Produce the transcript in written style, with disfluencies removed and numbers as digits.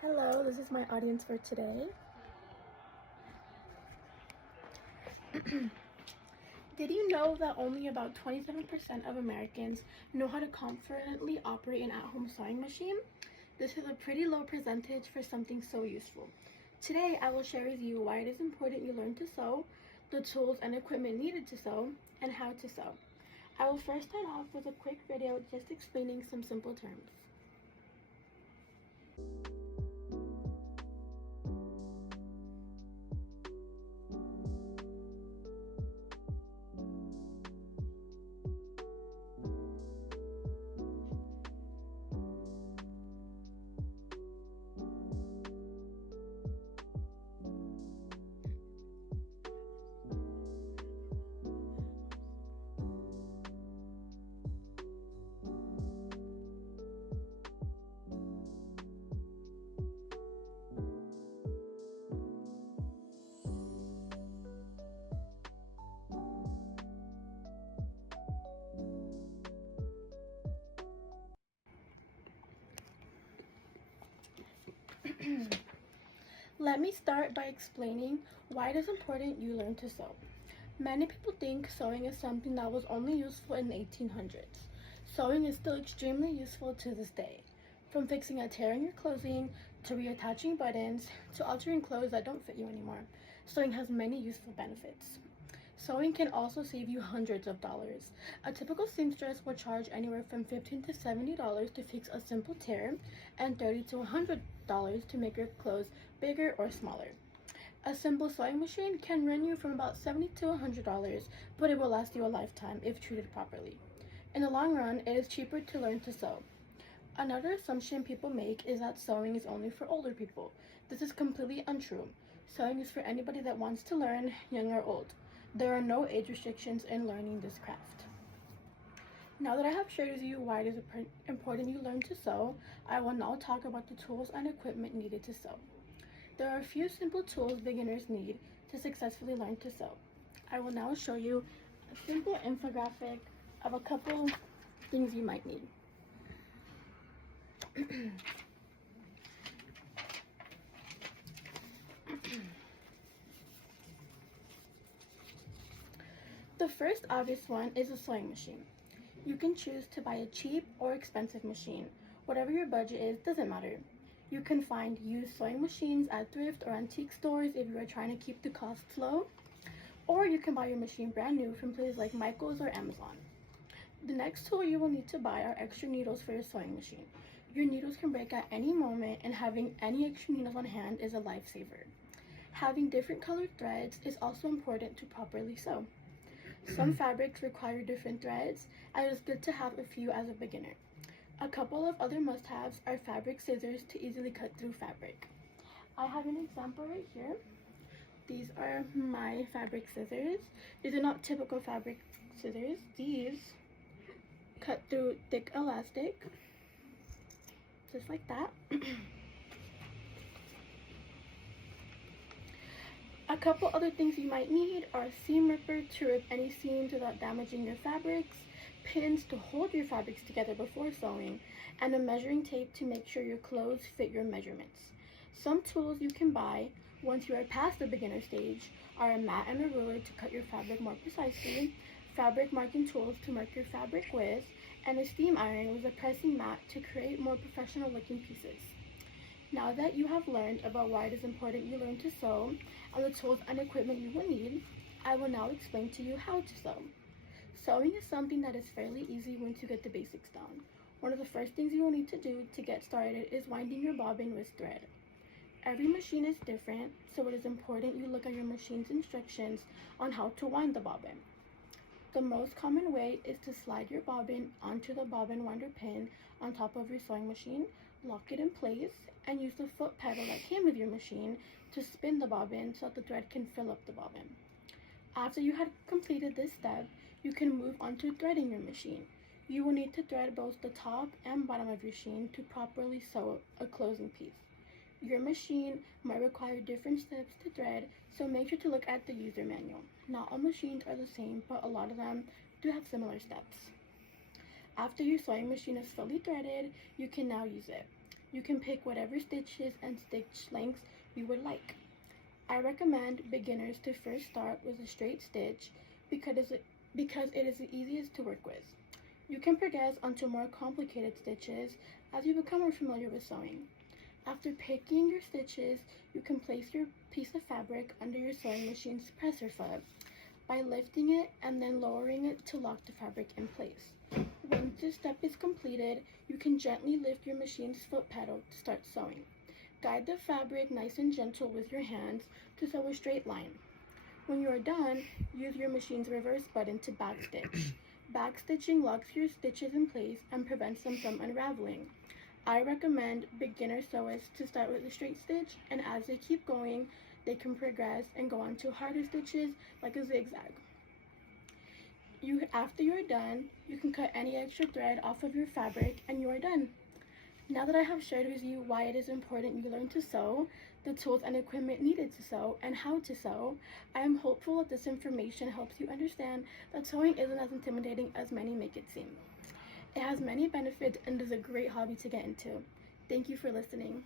Hello, this is my audience for today. Did you know that only about 27% of Americans know how to confidently operate an at-home sewing machine? This is a pretty low percentage for something so useful. Today, I will share with you why it is important you learn to sew, the tools and equipment needed to sew, and how to sew. I will first start off with a quick video just explaining some simple terms. Let me start by explaining why it is important you learn to sew. Many people think sewing is something that was only useful in the 1800s. Sewing is still extremely useful to this day. From fixing a tear in your clothing, to reattaching buttons, to altering clothes that don't fit you anymore, sewing has many useful benefits. Sewing can also save you hundreds of dollars. A typical seamstress will charge anywhere from $15 to $70 to fix a simple tear and $30 to $100 to make your clothes bigger or smaller. A simple sewing machine can run you from about $70 to $100, but it will last you a lifetime if treated properly. In the long run, it is cheaper to learn to sew. Another assumption people make is that sewing is only for older people. This is completely untrue. Sewing is for anybody that wants to learn, young or old. There are no age restrictions in learning this craft. Now that I have shared with you why it is important you learn to sew, I will now talk about the tools and equipment needed to sew. There are a few simple tools beginners need to successfully learn to sew. I will now show you a simple infographic of a couple things you might need. The first obvious one is a sewing machine. You can choose to buy a cheap or expensive machine. Whatever your budget is, doesn't matter. You can find used sewing machines at thrift or antique stores if you are trying to keep the costs low. Or you can buy your machine brand new from places like Michael's or Amazon. The next tool you will need to buy are extra needles for your sewing machine. Your needles can break at any moment, and having any extra needles on hand is a lifesaver. Having different colored threads is also important to properly sew. Some fabrics require different threads, and it is good to have a few as a beginner. A couple of other must-haves are fabric scissors to easily cut through fabric. I have an example right here. These are my fabric scissors. These are not typical fabric scissors. These cut through thick elastic, just like that. A couple other things you might need are a seam ripper to rip any seams without damaging your fabrics, pins to hold your fabrics together before sewing, and a measuring tape to make sure your clothes fit your measurements. Some tools you can buy once you are past the beginner stage are a mat and a ruler to cut your fabric more precisely, fabric marking tools to mark your fabric with, and a steam iron with a pressing mat to create more professional looking pieces. Now that you have learned about why it is important you learn to sew and the tools and equipment you will need, I will now explain to you how to sew. Sewing is something that is fairly easy once you get the basics down. One of the first things you will need to do to get started is winding your bobbin with thread. Every machine is different, so it is important you look at your machine's instructions on how to wind the bobbin. The most common way is to slide your bobbin onto the bobbin winder pin on top of your sewing machine, lock it in place, and use the foot pedal that came with your machine to spin the bobbin so that the thread can fill up the bobbin. After you have completed this step, you can move on to threading your machine. You will need to thread both the top and bottom of your machine to properly sew a closing piece. Your machine might require different steps to thread, so make sure to look at the user manual. Not all machines are the same, but a lot of them do have similar steps. After your sewing machine is fully threaded, you can now use it. You can pick whatever stitches and stitch lengths you would like. I recommend beginners to first start with a straight stitch because it is the easiest to work with. You can progress onto more complicated stitches as you become more familiar with sewing. After picking your stitches, you can place your piece of fabric under your sewing machine's presser foot by lifting it and then lowering it to lock the fabric in place. Once this step is completed, you can gently lift your machine's foot pedal to start sewing. Guide the fabric nice and gentle with your hands to sew a straight line. When you are done, use your machine's reverse button to backstitch. Backstitching locks your stitches in place and prevents them from unraveling. I recommend beginner sewers to start with a straight stitch, and as they keep going, they can progress and go on to harder stitches like a zigzag. After you're done, you can cut any extra thread off of your fabric and you are done. Now that I have shared with you why it is important you learn to sew, the tools and equipment needed to sew, and how to sew, I am hopeful that this information helps you understand that sewing isn't as intimidating as many make it seem. It has many benefits and is a great hobby to get into. Thank you for listening.